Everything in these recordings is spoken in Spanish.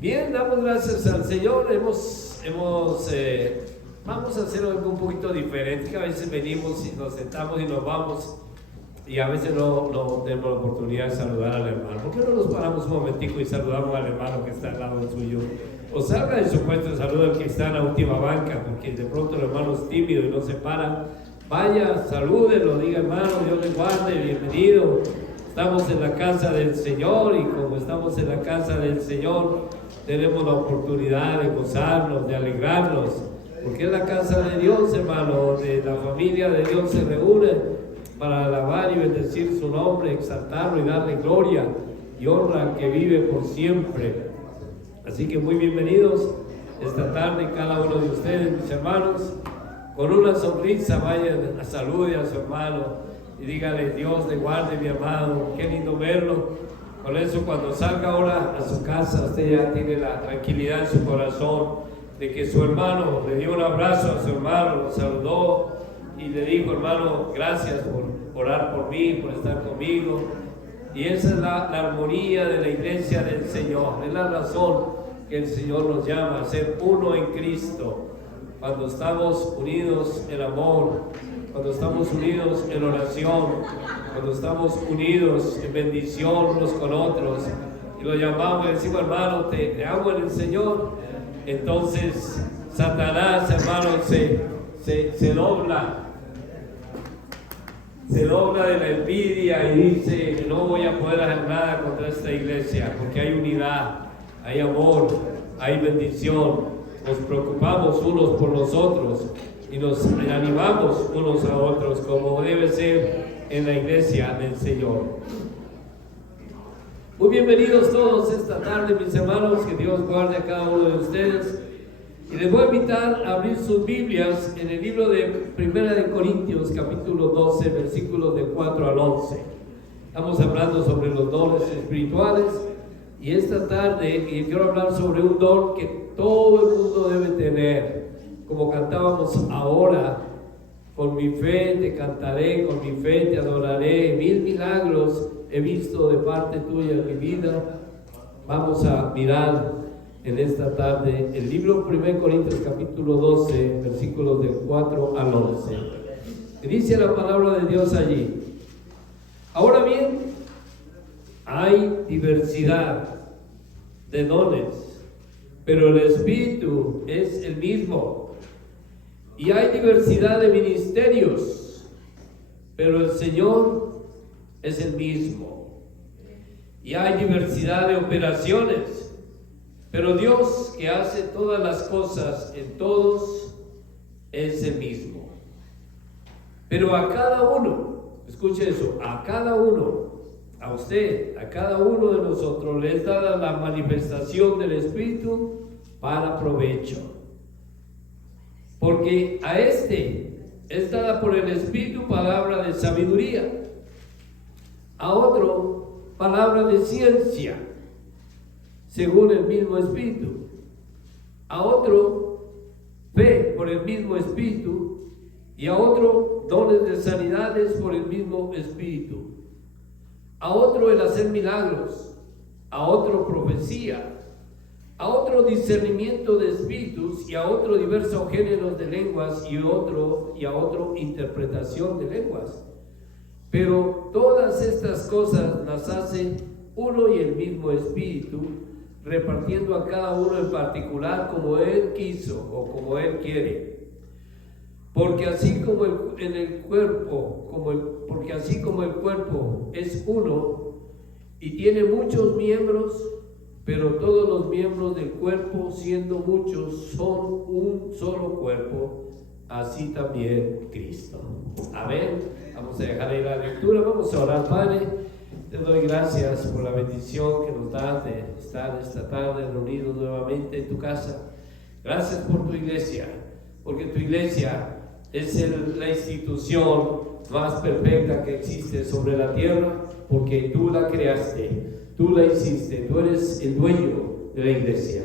Bien, damos gracias al Señor. Vamos a hacer algo un poquito diferente, que a veces venimos y nos sentamos y nos vamos y a veces no tenemos la oportunidad de saludar al hermano. ¿Por qué no nos paramos un momentico y saludamos al hermano que está al lado del suyo? O salga de su puesto de salud al que está en la última banca, porque de pronto el hermano es tímido y no se para. Vaya, salúdelo, diga hermano, Dios le guarde, bienvenido. Estamos en la casa del Señor y como estamos en la casa del Señor, tenemos la oportunidad de gozarnos, de alegrarnos, porque es la casa de Dios, hermano, donde la familia de Dios se reúne para alabar y bendecir su nombre, exaltarlo y darle gloria y honra que vive por siempre. Así que muy bienvenidos esta tarde cada uno de ustedes, mis hermanos. Con una sonrisa vayan a saludar a su hermano y dígale: Dios le guarde, mi amado, qué lindo verlo. Con eso, cuando salga ahora a su casa, usted ya tiene la tranquilidad en su corazón de que su hermano le dio un abrazo a su hermano, lo saludó y le dijo: hermano, gracias por orar por mí, por estar conmigo. Y esa es la armonía de la iglesia del Señor. Es la razón que el Señor nos llama a ser uno en Cristo. Cuando estamos unidos en amor, cuando estamos unidos en oración, cuando estamos unidos en bendición unos con otros, y lo llamamos y decimos: hermano, te amo en el Señor. Entonces Satanás, hermano, se dobla de la envidia y dice: no voy a poder hacer nada contra esta iglesia, porque hay unidad, hay amor, hay bendición. Nos preocupamos unos por los otros y nos animamos unos a otros, como debe ser en la iglesia del Señor. Muy bienvenidos todos esta tarde, mis hermanos. Que Dios guarde a cada uno de ustedes. Y les voy a invitar a abrir sus Biblias en el libro de 1 Corintios, capítulo 12, versículos del 4 al 11. Estamos hablando sobre los dones espirituales. Y esta tarde quiero hablar sobre un don que todo el mundo debe tener. Como cantábamos ahora: con mi fe te cantaré, con mi fe te adoraré, 1000 milagros he visto de parte tuya en mi vida. Vamos a mirar en esta tarde el libro 1 Corintios capítulo 12, versículos del 4 al 11. Y dice la palabra de Dios allí: ahora bien, hay diversidad de dones, pero el Espíritu es el mismo. Y hay diversidad de ministerios, pero el Señor es el mismo. Y hay diversidad de operaciones, pero Dios, que hace todas las cosas en todos, es el mismo. Pero a cada uno, escuche eso, a cada uno, a usted, a cada uno de nosotros, le es dada la manifestación del Espíritu para provecho. Porque a este es dada por el Espíritu palabra de sabiduría, a otro palabra de ciencia, según el mismo Espíritu, a otro fe por el mismo Espíritu, y a otro dones de sanidades por el mismo Espíritu, a otro el hacer milagros, a otro profecía, a otro discernimiento de espíritus, y a otro diversos géneros de lenguas, y a otro interpretación de lenguas. Pero todas estas cosas las hace uno y el mismo Espíritu, repartiendo a cada uno en particular como Él quiso o como Él quiere. Porque así como el cuerpo es uno y tiene muchos miembros, pero todos los miembros del cuerpo, siendo muchos, son un solo cuerpo, así también Cristo. Amén. Vamos a dejar ahí la lectura, vamos a orar. Padre, te doy gracias por la bendición que nos das de estar esta tarde reunidos nuevamente en tu casa. Gracias por tu iglesia, porque tu iglesia es la institución más perfecta que existe sobre la tierra, porque tú la creaste, tú la hiciste, tú eres el dueño de la iglesia.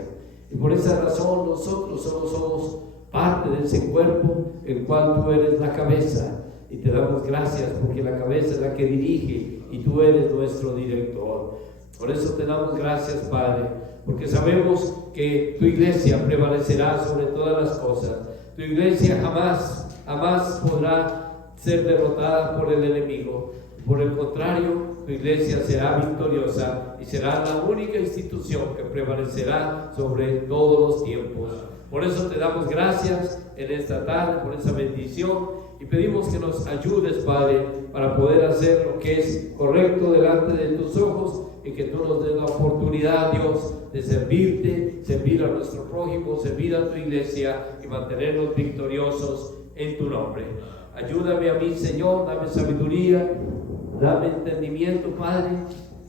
Y por esa razón nosotros solo somos parte de ese cuerpo, el cual tú eres la cabeza. Y te damos gracias porque la cabeza es la que dirige y tú eres nuestro director. Por eso te damos gracias, Padre, porque sabemos que tu iglesia prevalecerá sobre todas las cosas. Tu iglesia jamás podrá ser derrotada por el enemigo. Por el contrario, tu iglesia será victoriosa y será la única institución que prevalecerá sobre todos los tiempos. Por eso te damos gracias en esta tarde, por esa bendición, y pedimos que nos ayudes, Padre, para poder hacer lo que es correcto delante de tus ojos, y que tú nos des la oportunidad, Dios, de servirte, servir a nuestro prójimo, servir a tu iglesia y mantenernos victoriosos en tu nombre. Ayúdame a mí, Señor, dame sabiduría, dame entendimiento, Padre,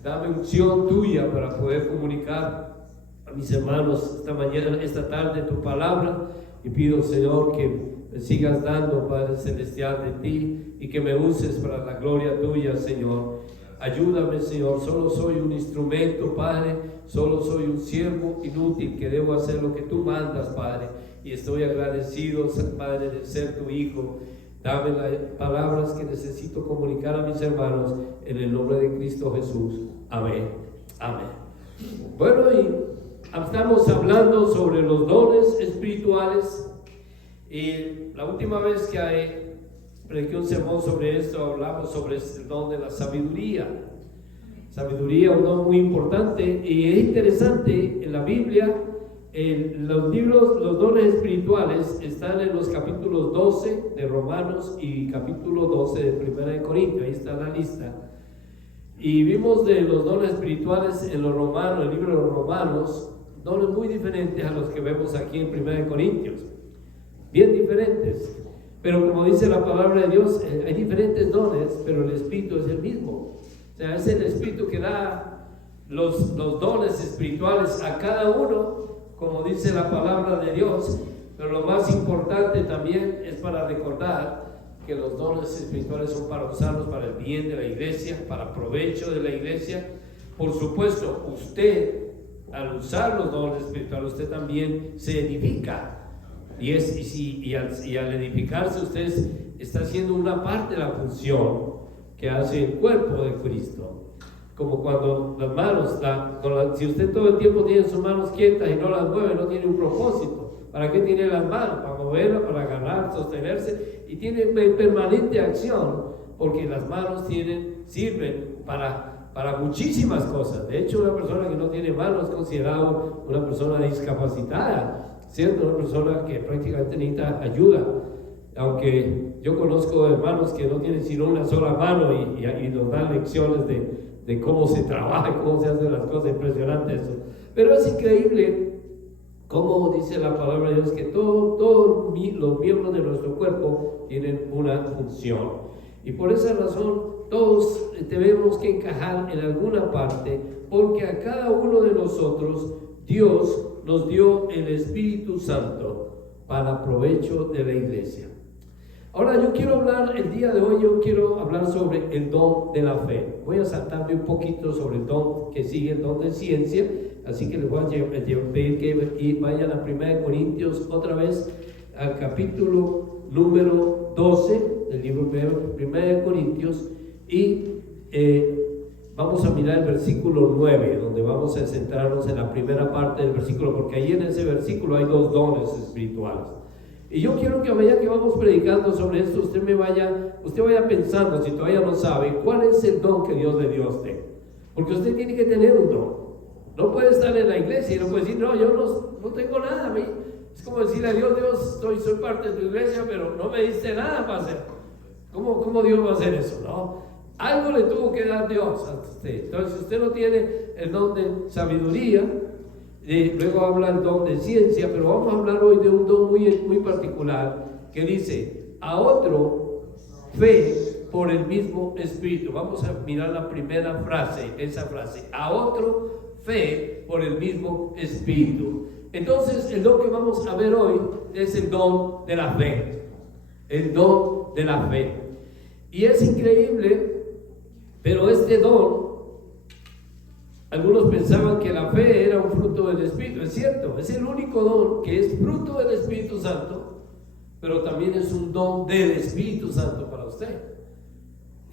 dame unción tuya para poder comunicar a mis hermanos esta mañana, esta tarde, tu palabra, y pido, Señor, que me sigas dando, Padre Celestial, de ti, y que me uses para la gloria tuya, Señor. Ayúdame, Señor, solo soy un instrumento, Padre, solo soy un siervo inútil que debo hacer lo que tú mandas, Padre, y estoy agradecido, Padre, de ser tu hijo. Dame las palabras que necesito comunicar a mis hermanos en el nombre de Cristo Jesús. Amén. Amén. Bueno, y estamos hablando sobre los dones espirituales, y la última vez que prediqué un sermón sobre esto, hablamos sobre el don de la sabiduría. Sabiduría, un don muy importante, y es interesante en la Biblia. Los dones espirituales están en los capítulos 12 de Romanos y capítulo 12 de 1 de Corintios. Ahí está la lista. Y vimos de los dones espirituales en los Romanos, el libro de los Romanos, dones muy diferentes a los que vemos aquí en 1 de Corintios. Bien diferentes. Pero como dice la palabra de Dios, hay diferentes dones, pero el Espíritu es el mismo. O sea, es el Espíritu que da los dones espirituales a cada uno, como dice la palabra de Dios. Pero lo más importante también es para recordar que los dones espirituales son para usarlos para el bien de la iglesia, para provecho de la iglesia. Por supuesto, usted, al usar los dones espirituales, usted también se edifica. Y al edificarse, usted está haciendo una parte de la función que hace el cuerpo de Cristo. Como cuando las manos, si usted todo el tiempo tiene sus manos quietas y no las mueve, no tiene un propósito. ¿Para qué tiene las manos? Para moverlas, para agarrar, sostenerse, y tiene permanente acción, porque las manos sirven para muchísimas cosas. De hecho, una persona que no tiene manos es considerado una persona discapacitada, ¿cierto? Una persona que prácticamente necesita ayuda. Aunque yo conozco hermanos que no tienen sino una sola mano y nos dan lecciones de cómo se trabaja y cómo se hacen las cosas, impresionante eso. Pero es increíble cómo dice la palabra de Dios que todos los miembros de nuestro cuerpo tienen una función. Y por esa razón todos tenemos que encajar en alguna parte, porque a cada uno de nosotros Dios nos dio el Espíritu Santo para provecho de la iglesia. Ahora yo quiero hablar, el día de hoy yo quiero hablar sobre el don de la fe. Voy a saltarme un poquito sobre el don que sigue, el don de ciencia, así que les voy a pedir que vayan a 1 Corintios otra vez, al capítulo número 12 del libro 1 Corintios, y vamos a mirar el versículo 9, donde vamos a centrarnos en la primera parte del versículo, porque ahí en ese versículo hay dos dones espirituales. Y yo quiero que a medida que vamos predicando sobre esto, usted vaya pensando, si todavía no sabe, cuál es el don que Dios le dio a usted. Porque usted tiene que tener un don. No puede estar en la iglesia y no puede decir, no, yo no tengo nada a mí. Es como decirle a Dios, soy parte de tu iglesia, pero no me diste nada para hacer. ¿Cómo Dios va a hacer eso? No. Algo le tuvo que dar Dios a usted. Entonces, si usted no tiene el don de sabiduría, luego habla el don de ciencia, pero vamos a hablar hoy de un don muy particular que dice: a otro fe por el mismo Espíritu. Vamos a mirar la primera frase, esa frase: a otro fe por el mismo Espíritu. Entonces el don que vamos a ver hoy es el don de la fe. El don de la fe. Y es increíble, pero este don, algunos pensaban que la fe era un fruto del Espíritu. Es cierto, es el único don que es fruto del Espíritu Santo, pero también es un don del Espíritu Santo para usted.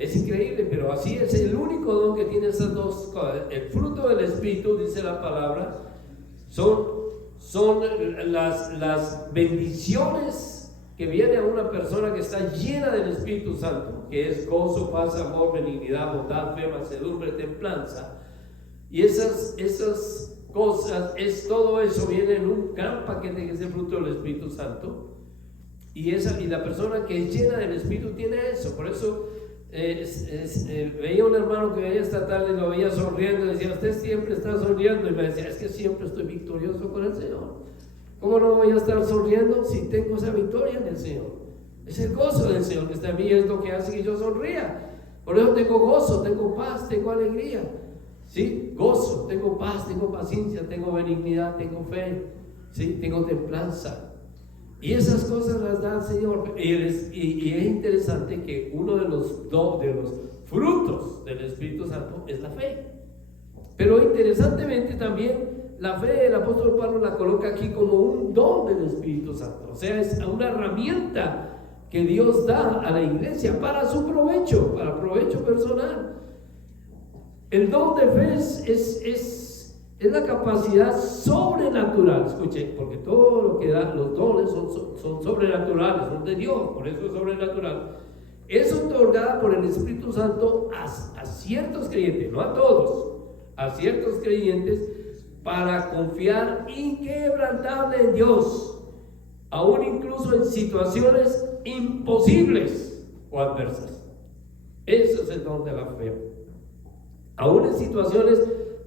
Es increíble, pero así es el único don que tiene esas dos cosas. El fruto del Espíritu, dice la palabra, son las bendiciones que viene a una persona que está llena del Espíritu Santo, que es gozo, paz, amor, benignidad, bondad, fe, mansedumbre, templanza. Y esas cosas, todo eso viene en un gran paquete que es el fruto del Espíritu Santo. Y la persona que es llena del Espíritu tiene eso. Por eso veía un hermano que venía esta tarde y lo veía sonriendo y decía: usted siempre está sonriendo. Y me decía: es que siempre estoy victorioso con el Señor. ¿Cómo no voy a estar sonriendo si tengo esa victoria en el Señor? Es el gozo del Señor que está en mí, es lo que hace que yo sonría. Por eso tengo gozo, tengo paz, tengo alegría. ¿Sí? Gozo, tengo paz, tengo paciencia, tengo benignidad, tengo fe, ¿sí? Tengo templanza. Y esas cosas las da el Señor. Y es interesante que uno de los frutos del Espíritu Santo es la fe. Pero interesantemente también la fe, el apóstol Pablo la coloca aquí como un don del Espíritu Santo. O sea, es una herramienta que Dios da a la iglesia para su provecho, para provecho personal. El don de fe es la capacidad sobrenatural. Escuchen, porque todo lo que da los dones son sobrenaturales, son de Dios, por eso es sobrenatural. Es otorgada por el Espíritu Santo a ciertos creyentes, no a todos, a ciertos creyentes, para confiar inquebrantable en Dios, aún incluso en situaciones imposibles o adversas. Eso es el don de la fe. Aún en situaciones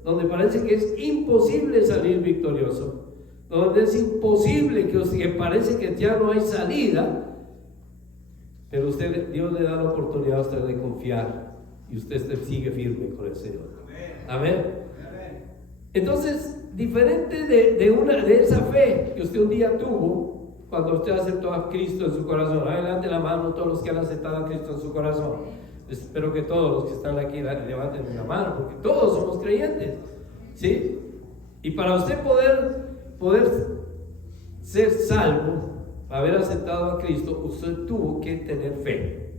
donde parece que es imposible salir victorioso, donde es imposible, que parece que ya no hay salida, pero Dios le da la oportunidad a usted de confiar y usted sigue firme con el Señor. Amén. Entonces, diferente de esa fe que usted un día tuvo cuando usted aceptó a Cristo en su corazón. Adelante la mano todos los que han aceptado a Cristo en su corazón. Espero que todos los que están aquí levanten la mano, porque todos somos creyentes, ¿sí? Y para usted poder ser salvo, haber aceptado a Cristo, usted tuvo que tener fe.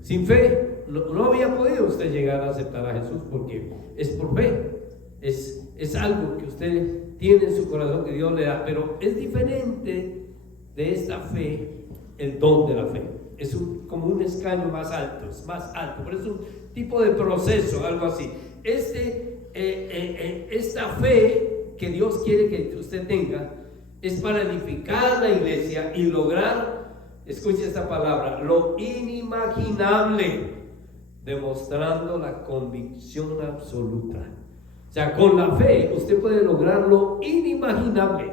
Sin fe no había podido usted llegar a aceptar a Jesús, porque es por fe. Es algo que usted tiene en su corazón que Dios le da, pero es diferente de esta fe, el don de la fe. Es como un escaño más alto, es más alto, pero es un tipo de proceso, algo así. Esta fe que Dios quiere que usted tenga es para edificar la iglesia y lograr, escuche esta palabra, lo inimaginable, demostrando la convicción absoluta. O sea, con la fe usted puede lograr lo inimaginable,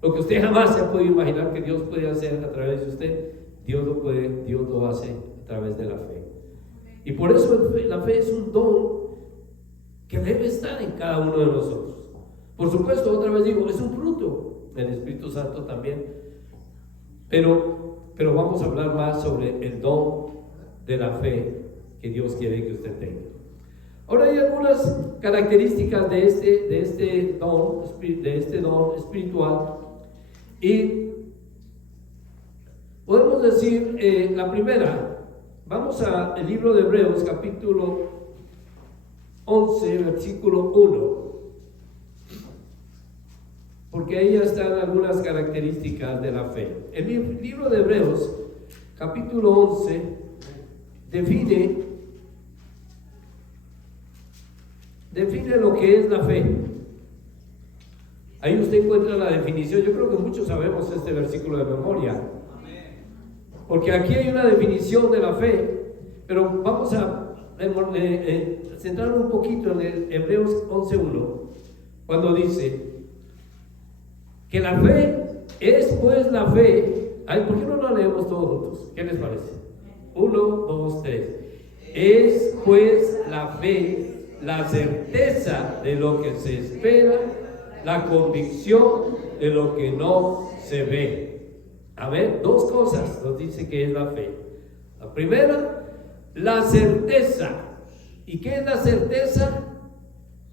lo que usted jamás se ha podido imaginar que Dios puede hacer a través de usted. Dios lo hace a través de la fe. Y por eso la fe es un don que debe estar en cada uno de nosotros. Por supuesto, otra vez digo, es un fruto del Espíritu Santo también. Pero vamos a hablar más sobre el don de la fe que Dios quiere que usted tenga. Ahora hay algunas características de este don espiritual. Y podemos decir, la primera, vamos al libro de Hebreos, capítulo 11, versículo 1, porque ahí están algunas características de la fe. El libro de Hebreos, capítulo 11, define lo que es la fe. Ahí usted encuentra la definición. Yo creo que muchos sabemos este versículo de memoria, porque aquí hay una definición de la fe, pero vamos a centrarnos un poquito en el Hebreos 11:1, cuando dice que la fe es pues la fe. Ay, ¿por qué no la leemos todos juntos? ¿Qué les parece? 1, 2, 3. Es pues la fe la certeza de lo que se espera, la convicción de lo que no se ve. A ver, dos cosas nos dice que es la fe. La primera, la certeza. ¿Y qué es la certeza?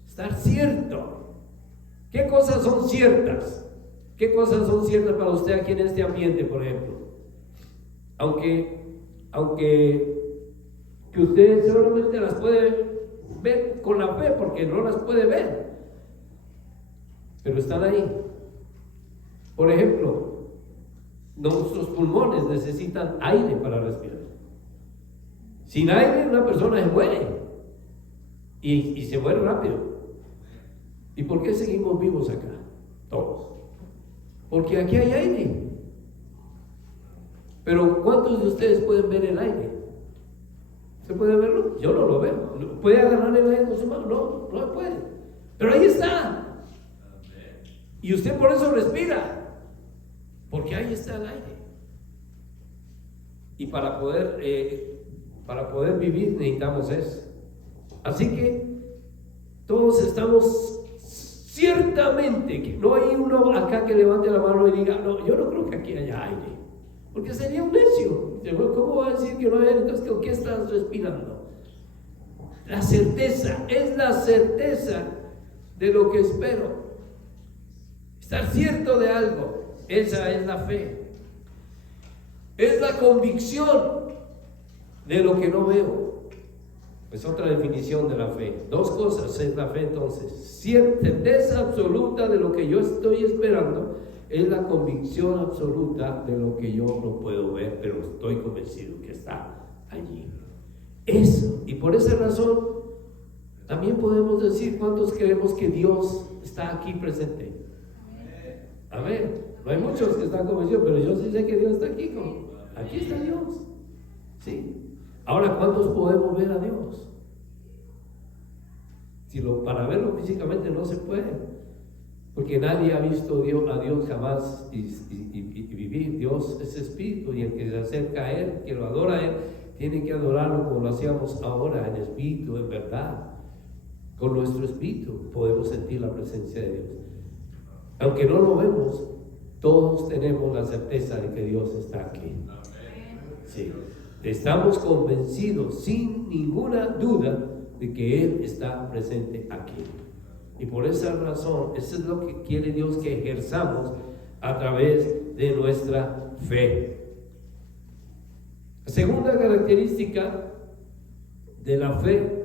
Estar cierto. ¿Qué cosas son ciertas? ¿Qué cosas son ciertas para usted aquí en este ambiente, por ejemplo? Aunque que usted solamente las puede ver con la fe, porque no las puede ver, pero están ahí. Por ejemplo, nuestros pulmones necesitan aire para respirar. Sin aire una persona se muere y se muere rápido. ¿Y por qué seguimos vivos acá? Todos. Porque aquí hay aire. Pero ¿cuántos de ustedes pueden ver el aire? ¿Se puede verlo? Yo no lo veo. ¿Puede agarrar el aire con su mano? No, no puede. Pero ahí está. Y usted por eso respira. Porque ahí está el aire. Y para poder vivir necesitamos eso. Así que todos estamos ciertamente, que no hay uno acá que levante la mano y diga, no, yo no creo que aquí haya aire. Porque sería un necio. ¿Cómo va a decir que no hay aire? Entonces, ¿con qué estás respirando? La certeza, es la certeza de lo que espero. Estar cierto de algo, esa es la fe. Es la convicción de lo que no veo. Es otra definición de la fe. Dos cosas es la fe entonces. Certeza absoluta de lo que yo estoy esperando. Es la convicción absoluta de lo que yo no puedo ver, pero estoy convencido que está allí. Eso, y por esa razón, también podemos decir cuántos creemos que Dios está aquí presente. Amén. No hay muchos que están convencidos, pero yo sí sé que Dios está aquí. Aquí está Dios. Sí. Ahora, ¿cuántos podemos ver a Dios? Para verlo físicamente no se puede. Porque nadie ha visto a Dios jamás y vivir. Dios es espíritu, y el que se acerca a Él, que lo adora a Él, tiene que adorarlo como lo hacíamos ahora, en espíritu, en verdad. Con nuestro espíritu podemos sentir la presencia de Dios. Aunque no lo vemos, todos tenemos la certeza de que Dios está aquí. Sí. Estamos convencidos, sin ninguna duda, de que Él está presente aquí. Y por esa razón, eso es lo que quiere Dios que ejerzamos a través de nuestra fe. La segunda característica de la fe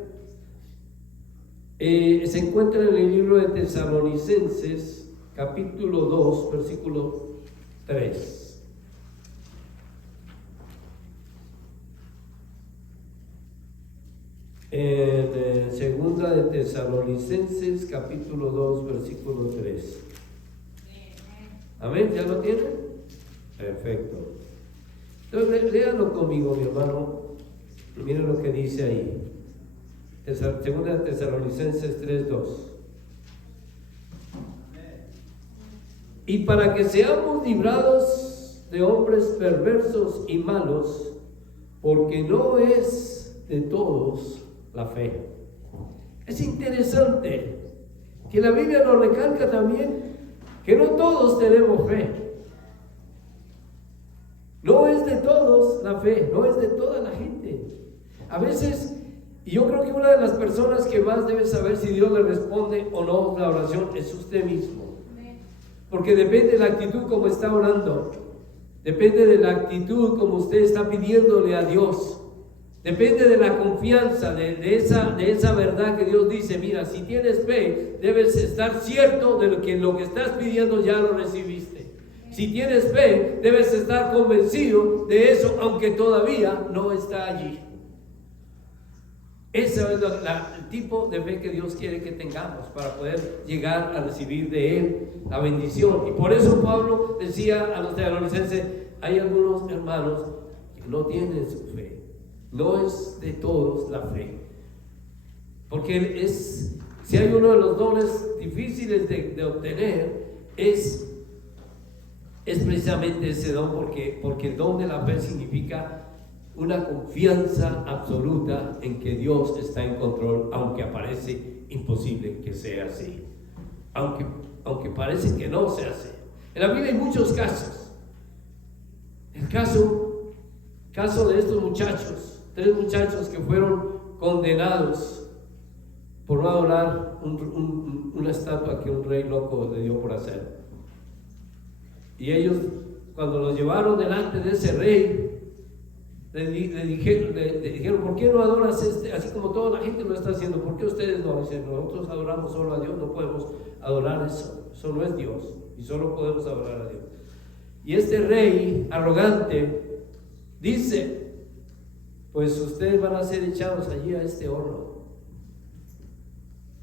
se encuentra en el libro de Tesalonicenses, capítulo 2, versículo 3. En segunda de Tesalonicenses, capítulo 2, versículo 3. Amén, ¿ya lo tienen? Perfecto. Entonces, léanlo conmigo, mi hermano. Miren lo que dice ahí. Segunda de Tesalonicenses 3:2. Y para que seamos librados de hombres perversos y malos, porque no es de todos la fe. Es interesante que la Biblia nos recalca también que no todos tenemos fe. No es de todos la fe, no es de toda la gente. A veces, y yo creo que una de las personas que más debe saber si Dios le responde o no la oración es usted mismo. Porque depende de la actitud como está orando, depende de la actitud como usted está pidiéndole a Dios. Depende de la confianza, de esa verdad que Dios dice, mira, si tienes fe, debes estar cierto de lo que estás pidiendo ya lo recibiste. Si tienes fe, debes estar convencido de eso, aunque todavía no está allí. Ese es el tipo de fe que Dios quiere que tengamos para poder llegar a recibir de Él la bendición. Y por eso Pablo decía a los tesalonicenses, hay algunos hermanos que no tienen su fe. No es de todos la fe. Porque si hay uno de los dones difíciles de obtener, es precisamente ese don, porque el don de la fe significa una confianza absoluta en que Dios está en control, aunque parece imposible que sea así. Aunque parece que no sea así. En la Biblia hay muchos casos. El caso de estos muchachos. 3 muchachos que fueron condenados por no adorar una estatua que un rey loco le dio por hacer. Y ellos, cuando los llevaron delante de ese rey, le dijeron, ¿por qué no adoras así como toda la gente lo está haciendo? ¿Por qué ustedes no? Dicen, nosotros adoramos solo a Dios, no podemos adorar eso no es Dios, y solo podemos adorar a Dios. Y este rey arrogante dice, pues ustedes van a ser echados allí a este horno,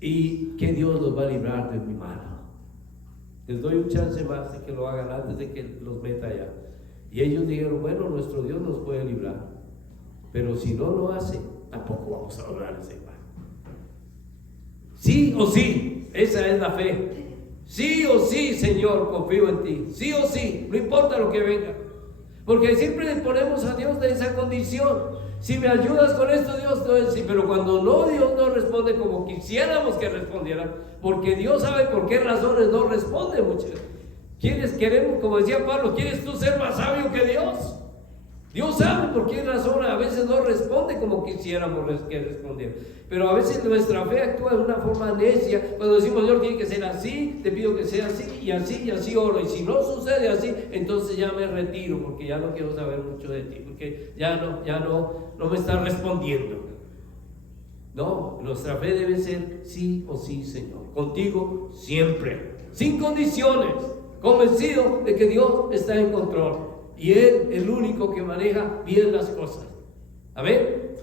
y que Dios los va a librar de mi mano. Les doy un chance más de que lo hagan antes de que los meta allá. Y ellos dijeron, bueno, nuestro Dios nos puede librar, pero si no lo hace, tampoco vamos a adorar a ese imagen. Sí o sí, esa es la fe. Sí o sí, Señor, confío en ti. Sí o sí, no importa lo que venga. Porque siempre le ponemos a Dios de esa condición. Si me ayudas con esto, Dios, no, sí, pero cuando no, Dios no responde como quisiéramos que respondiera, porque Dios sabe por qué razones no responde muchas. Queremos, como decía Pablo, ¿quieres tú ser más sabio que Dios? Dios sabe por qué razón a veces no responde como quisiéramos que respondiera. Pero a veces nuestra fe actúa de una forma necia. Cuando decimos, Señor, tiene que ser así, te pido que sea así, y así oro. Y si no sucede así, entonces ya me retiro, porque ya no quiero saber mucho de ti, porque ya no me estás respondiendo. No, nuestra fe debe ser sí o sí, Señor. Contigo siempre, sin condiciones, convencido de que Dios está en control. Y Él es el único que maneja bien las cosas. Amén.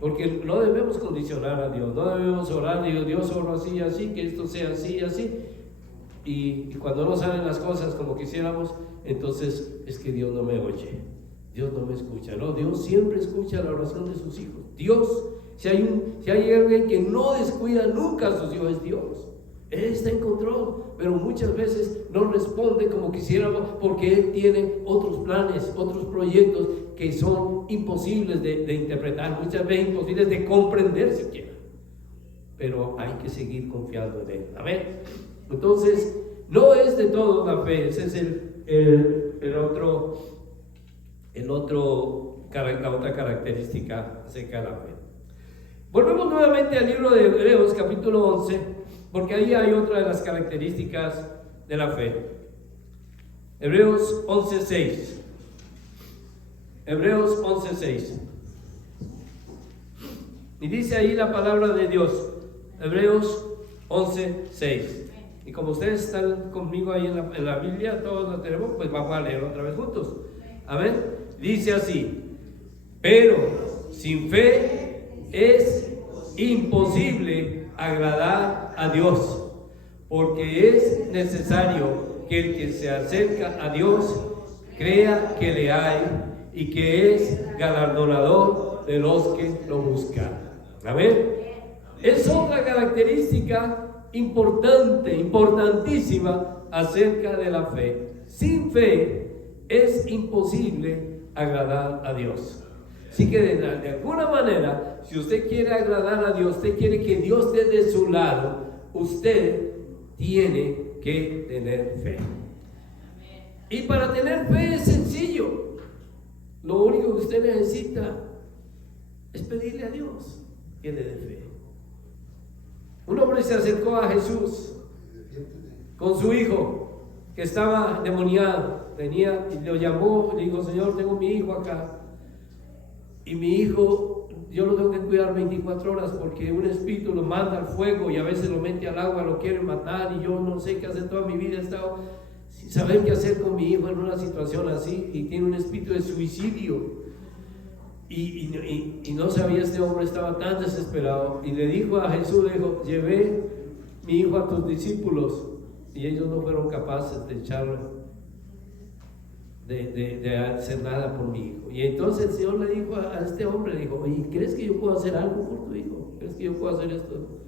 Porque no debemos condicionar a Dios, no debemos orar, Dios oro así, así, que esto sea así, así. Y cuando no salen las cosas como quisiéramos, entonces es que Dios no me oye, Dios no me escucha. No, Dios siempre escucha la oración de sus hijos. Dios, si hay alguien que no descuida nunca a sus hijos, es Dios. Él está en control, pero muchas veces no responde como quisiéramos, porque Él tiene otros planes, otros proyectos que son imposibles de interpretar, muchas veces imposibles de comprender siquiera. Pero hay que seguir confiando en Él. Amén. Entonces, no es de todo la fe. Ese es la otra característica acerca de la fe. Volvemos nuevamente al libro de Hebreos, capítulo 11. Porque ahí hay otra de las características de la fe. Hebreos 11:6. Hebreos 11:6. Y dice ahí la palabra de Dios. Hebreos 11:6. Y como ustedes están conmigo ahí en la Biblia, todos la tenemos, pues vamos a leer otra vez juntos. Amén. Dice así: pero sin fe es imposible agradar a Dios, porque es necesario que el que se acerca a Dios crea que le hay y que es galardonador de los que lo buscan. Amén. Es otra característica importante, importantísima acerca de la fe. Sin fe es imposible agradar a Dios. Así que de alguna manera, si usted quiere agradar a Dios, usted quiere que Dios esté de su lado, usted tiene que tener fe. Y para tener fe es sencillo. Lo único que usted necesita es pedirle a Dios que le dé fe. Un hombre se acercó a Jesús con su hijo que estaba endemoniado. Y lo llamó, le dijo: Señor, tengo mi hijo acá. Y mi hijo, yo lo tengo que cuidar 24 horas porque un espíritu lo manda al fuego y a veces lo mete al agua, lo quiere matar, y yo no sé qué hacer. Toda mi vida he estado sin saber qué hacer con mi hijo en una situación así, y tiene un espíritu de suicidio. Y no sabía, este hombre estaba tan desesperado, y le dijo a Jesús, le dijo: llevé mi hijo a tus discípulos y ellos no fueron capaces de echarlo, de hacer nada por mi hijo. Y entonces el Señor le dijo a este hombre, le dijo: oye, ¿crees que yo puedo hacer algo por tu hijo? ¿Crees que yo puedo hacer esto?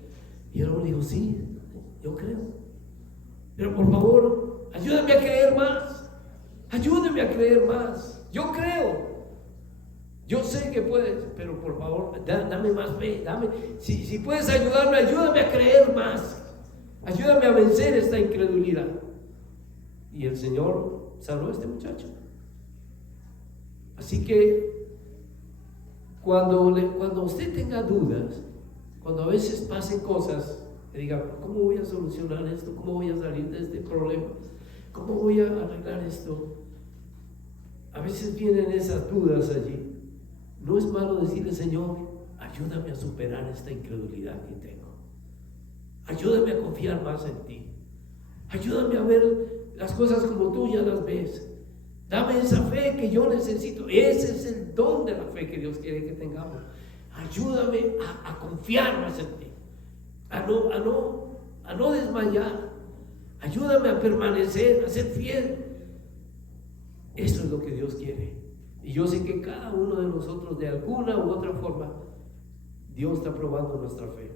Y el hombre dijo: sí, yo creo, pero por favor, ayúdame a creer más, ayúdame a creer más. Yo creo, yo sé que puedes, pero por favor, dame más fe, si puedes ayudarme, ayúdame a creer más, ayúdame a vencer esta incredulidad. Y el Señor salvó a este muchacho. Así que cuando usted tenga dudas, cuando a veces pasen cosas que diga: ¿cómo voy a solucionar esto? ¿Cómo voy a salir de este problema? ¿Cómo voy a arreglar esto? A veces vienen esas dudas allí. no es malo decirle: Señor, ayúdame a superar esta incredulidad que tengo. Ayúdame a confiar más en ti. Ayúdame a ver las cosas como tú ya las ves. Dame esa fe que yo necesito. Ese es el don de la fe que Dios quiere que tengamos. Ayúdame a confiar más en ti, a no desmayar. Ayúdame a permanecer, a ser fiel. Eso es lo que Dios quiere. Y yo sé que cada uno de nosotros, de alguna u otra forma, Dios está probando nuestra fe.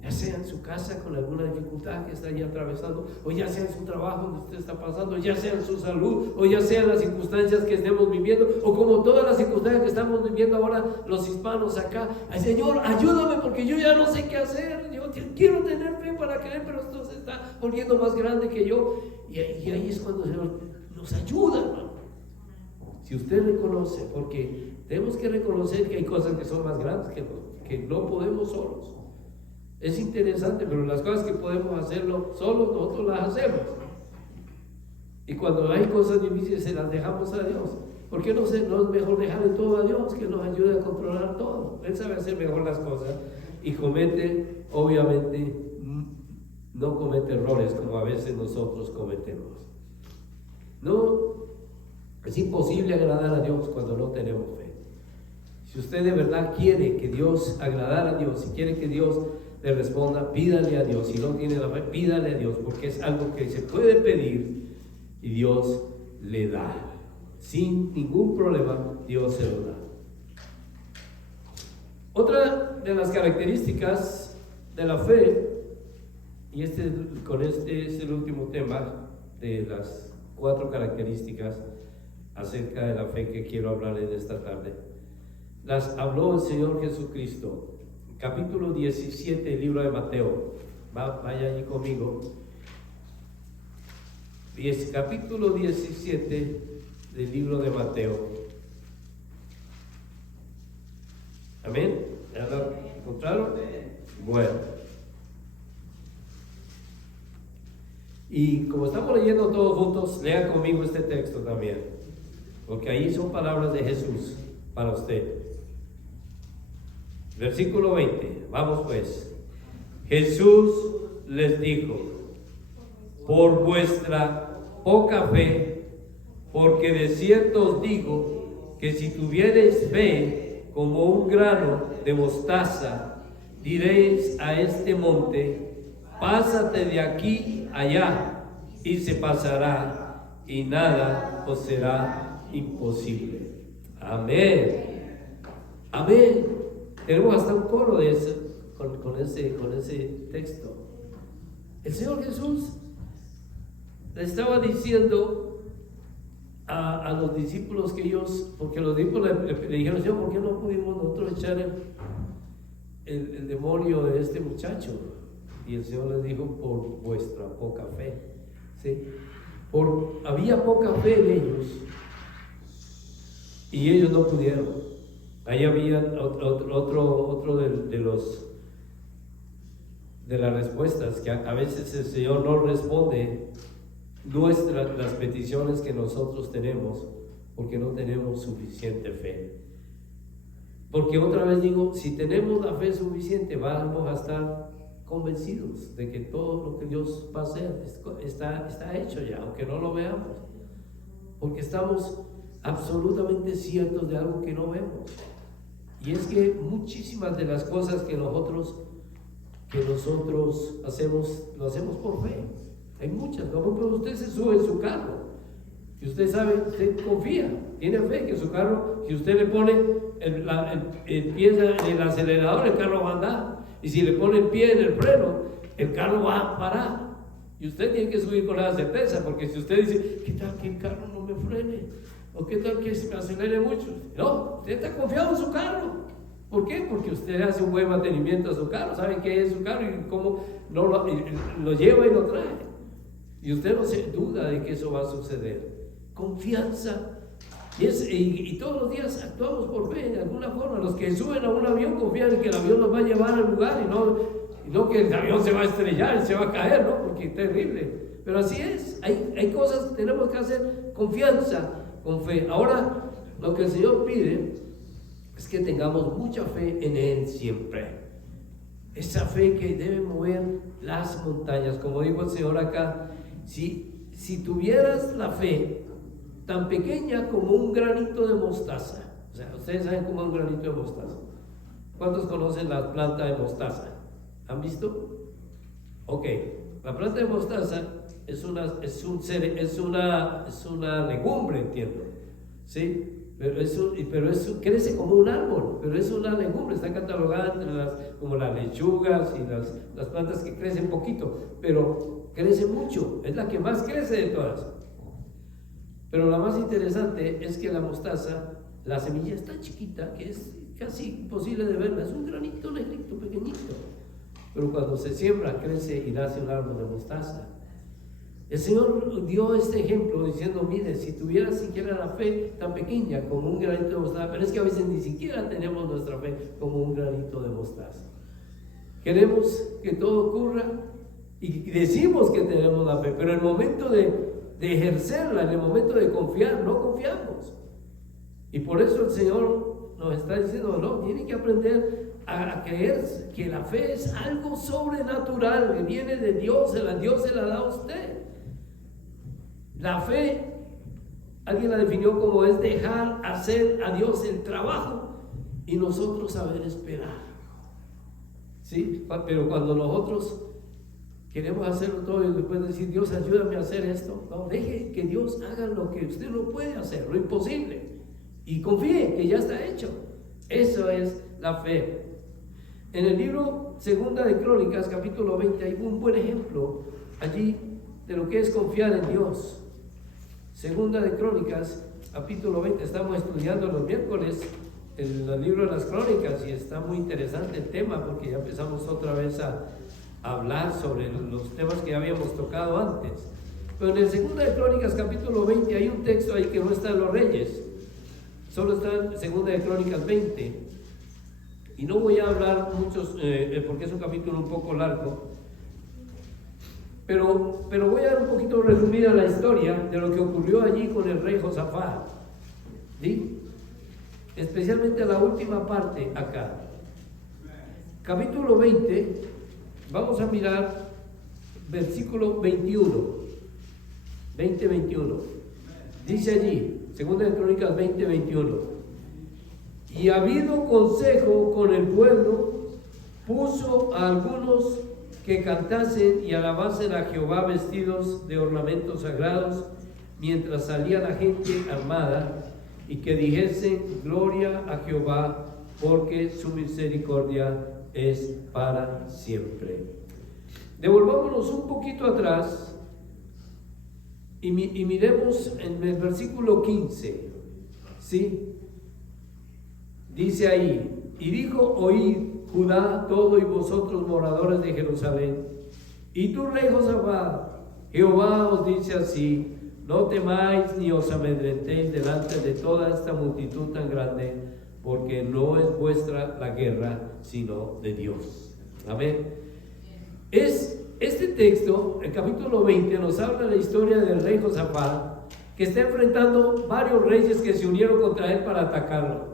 Ya sea en su casa con alguna dificultad que está ahí atravesando, o ya sea en su trabajo donde usted está pasando, ya sea en su salud, o ya sea en las circunstancias que estemos viviendo, o como todas las circunstancias que estamos viviendo ahora los hispanos acá. Ay, Señor, ayúdame porque yo ya no sé qué hacer. Yo quiero tener fe para creer, pero esto se está volviendo más grande que yo. Y ahí es cuando el Señor nos ayuda, hermano. Si usted reconoce, porque tenemos que reconocer que hay cosas que son más grandes que no podemos solos. Es interesante, pero las cosas que podemos hacerlo solos, nosotros las hacemos. Y cuando hay cosas difíciles, se las dejamos a Dios. ¿Por qué no es mejor dejarle todo a Dios, que nos ayude a controlar todo? Él sabe hacer mejor las cosas y comete, obviamente, no comete errores como a veces nosotros cometemos. No, es imposible agradar a Dios cuando no tenemos fe. Si usted de verdad quiere que Dios, agradar a Dios, si quiere que Dios le responda, pídale a Dios. Si no tiene la fe, pídale a Dios, porque es algo que se puede pedir y Dios le da. Sin ningún problema, Dios se lo da. Otra de las características de la fe, y con este es el último tema de las 4 características acerca de la fe que quiero hablar en esta tarde. Las habló el Señor Jesucristo. Capítulo 17 del libro de Mateo. Vaya allí conmigo. Capítulo 17 del libro de Mateo. Amén. ¿Ya lo encontraron? Bueno. Y como estamos leyendo todos juntos, lean conmigo este texto también, porque ahí son palabras de Jesús para usted. Versículo 20, vamos pues. Jesús les dijo: por vuestra poca fe, porque de cierto os digo que si tuviereis fe como un grano de mostaza, diréis a este monte: pásate de aquí allá, y se pasará, y nada os será imposible. Amén. Amén. Tenemos hasta un coro de eso, con ese texto. El Señor Jesús le estaba diciendo a los discípulos que ellos, porque los discípulos le dijeron: Señor, ¿por qué no pudimos nosotros echar el demonio de este muchacho? Y el Señor les dijo: por vuestra poca fe. ¿Sí? Había poca fe en ellos y ellos no pudieron. Ahí había otro de las respuestas, que a veces el Señor no responde las peticiones que nosotros tenemos porque no tenemos suficiente fe. Porque otra vez digo, si tenemos la fe suficiente, vamos a estar convencidos de que todo lo que Dios va a hacer está hecho ya, aunque no lo veamos, porque estamos absolutamente ciertos de algo que no vemos. Y es que muchísimas de las cosas que nosotros hacemos, lo hacemos por fe. Hay muchas, como usted se sube en su carro y usted sabe, usted confía, tiene fe que su carro, si usted le pone el pie en el acelerador, el carro va a andar, y si le pone el pie en el freno, el carro va a parar. Y usted tiene que subir con la certeza, porque si usted dice: ¿qué tal que el carro no me frene? ¿O qué tal que se me acelere mucho? No, usted está confiado en su carro. ¿Por qué? Porque usted hace un buen mantenimiento a su carro, sabe qué es su carro y cómo no lo lleva y lo trae. Y usted no se duda de que eso va a suceder. Confianza. Y todos los días actuamos por fe, de alguna forma. Los que suben a un avión confían en que el avión nos va a llevar al lugar y no que el avión se va a estrellar y se va a caer, ¿no? Porque es terrible. Pero así es. Hay cosas que tenemos que hacer. Confianza con fe. Ahora, lo que el Señor pide es que tengamos mucha fe en Él siempre. Esa fe que debe mover las montañas. Como dijo el Señor acá, si tuvieras la fe tan pequeña como un granito de mostaza. O sea, ustedes saben cómo es un granito de mostaza. ¿Cuántos conocen la planta de mostaza? ¿Han visto? Ok, la planta de mostaza es una legumbre, entiendo, ¿sí? Pero crece como un árbol, pero es una legumbre, está catalogada entre como las lechugas y las plantas que crecen poquito, pero crece mucho, es la que más crece de todas. Pero la más interesante es que la mostaza, la semilla es tan chiquita que es casi imposible de verla, es un granito negrito, pequeñito, pero cuando se siembra crece y nace un árbol de mostaza. El Señor dio este ejemplo diciendo, mire, si tuvieras siquiera la fe tan pequeña como un granito de mostaza, pero es que a veces ni siquiera tenemos nuestra fe como un granito de mostaza. Queremos que todo ocurra y decimos que tenemos la fe, pero en el momento de ejercerla, en el momento de confiar, no confiamos. Y por eso el Señor nos está diciendo, no, tienen que aprender a creer que la fe es algo sobrenatural, que viene de Dios, Dios se la da a usted. La fe, alguien la definió como es dejar hacer a Dios el trabajo y nosotros saber esperar. ¿Sí? Pero cuando nosotros queremos hacerlo todo y después decir, Dios, ayúdame a hacer esto, no, deje que Dios haga lo que usted no puede hacer, lo imposible, y confíe que ya está hecho. Eso es la fe. En el libro Segunda de Crónicas, capítulo 20, hay un buen ejemplo allí de lo que es confiar en Dios. Segunda de Crónicas, capítulo 20, estamos estudiando los miércoles el libro de las Crónicas y está muy interesante el tema porque ya empezamos otra vez a hablar sobre los temas que ya habíamos tocado antes. Pero en el Segunda de Crónicas, capítulo 20, hay un texto ahí que no está en los reyes, solo está en Segunda de Crónicas 20. Y no voy a hablar muchos, porque es un capítulo un poco largo, pero voy a dar un poquito resumida la historia de lo que ocurrió allí con el rey Josafat, ¿sí? Especialmente la última parte acá. Capítulo 20, vamos a mirar versículo 21. 20-21. Dice allí, Segunda de Crónicas 20-21. Y habido consejo con el pueblo, puso a algunos que cantasen y alabasen a Jehová vestidos de ornamentos sagrados, mientras salía la gente armada, y que dijesen, gloria a Jehová, porque su misericordia es para siempre. Devolvámonos un poquito atrás y miremos en el versículo 15, ¿sí? Dice ahí, y dijo, oíd Judá todo y vosotros moradores de Jerusalén, y tú rey Josafat, Jehová os dice así, no temáis ni os amedrentéis delante de toda esta multitud tan grande, porque no es vuestra la guerra, sino de Dios. Amén. Este texto, el capítulo 20, nos habla de la historia del rey Josafat, que está enfrentando varios reyes que se unieron contra él para atacarlo.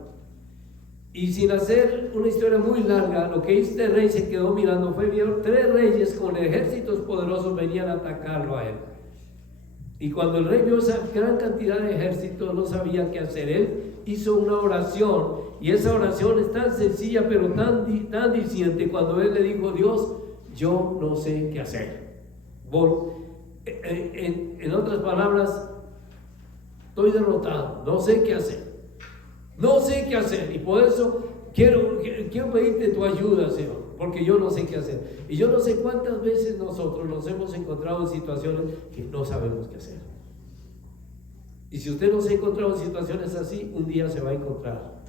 Y sin hacer una historia muy larga, lo que este rey se quedó mirando vieron 3 reyes con ejércitos poderosos venían a atacarlo a él. Y cuando el rey vio esa gran cantidad de ejércitos, no sabía qué hacer. Él hizo una oración, y esa oración es tan sencilla, pero tan diciente, cuando él le dijo, Dios, yo no sé qué hacer. En otras palabras, estoy derrotado, no sé qué hacer. No sé qué hacer, y por eso quiero pedirte tu ayuda, Señor, porque yo no sé qué hacer. Y yo no sé cuántas veces nosotros nos hemos encontrado en situaciones que no sabemos qué hacer. Y si usted no se ha encontrado en situaciones así, un día se va a encontrar.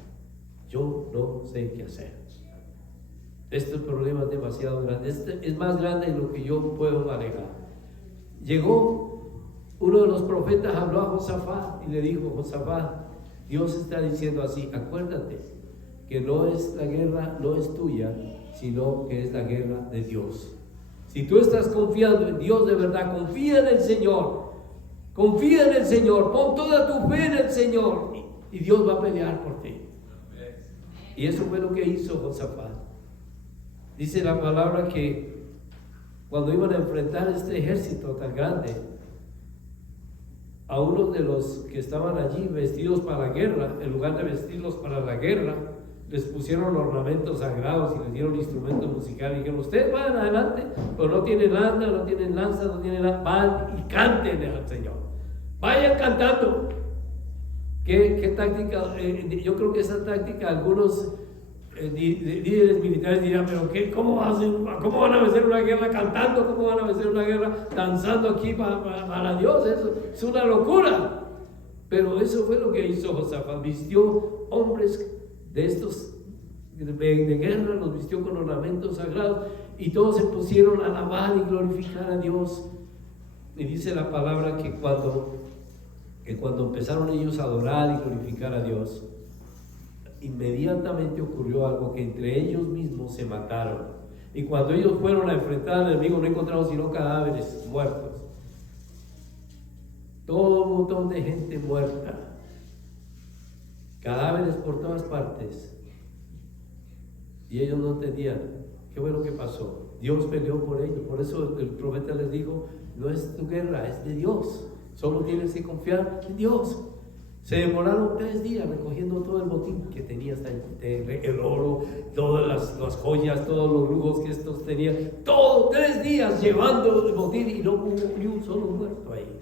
Yo no sé qué hacer. Este problema es demasiado grande. Este es más grande de lo que yo puedo manejar. Llegó uno de los profetas, habló a Josafat y le dijo, Josafat, Dios está diciendo así, acuérdate que no es la guerra, no es tuya, sino que es la guerra de Dios. Si tú estás confiando en Dios de verdad, confía en el Señor, confía en el Señor, pon toda tu fe en el Señor y Dios va a pelear por ti. Y eso fue lo que hizo Josafat. Dice la palabra que cuando iban a enfrentar este ejército tan grande, a unos de los que estaban allí vestidos para la guerra, en lugar de vestirlos para la guerra, les pusieron ornamentos sagrados y les dieron instrumentos musicales y dijeron: ustedes vayan adelante, pero no tienen lanza, no tienen lanza, no tienen nada, van y canten al Señor, vayan cantando. ¿Qué táctica? Yo creo que esa táctica algunos líderes militares dirán: pero ¿cómo van a vencer una guerra cantando? ¿Cómo van a vencer una guerra danzando aquí para Dios? Eso es una locura. Pero eso fue lo que hizo Josafat. Vistió hombres de estos de guerra, los vistió con ornamentos sagrados y todos se pusieron a alabar y glorificar a Dios. Y dice la palabra que cuando empezaron ellos a adorar y glorificar a Dios, inmediatamente ocurrió algo, que entre ellos mismos se mataron. Y cuando ellos fueron a enfrentar al enemigo, no encontraron sino cadáveres muertos. Todo un montón de gente muerta, cadáveres por todas partes. Y ellos no entendían qué fue lo que pasó. Dios peleó por ellos. Por eso el profeta les dijo: no es tu guerra, es de Dios. Solo tienes que confiar en Dios. Se demoraron 3 días recogiendo todo el botín que tenía, hasta el oro, todas las joyas, todos los lujos que estos tenían. Todo 3 días llevando el botín y no hubo ni un solo muerto ahí.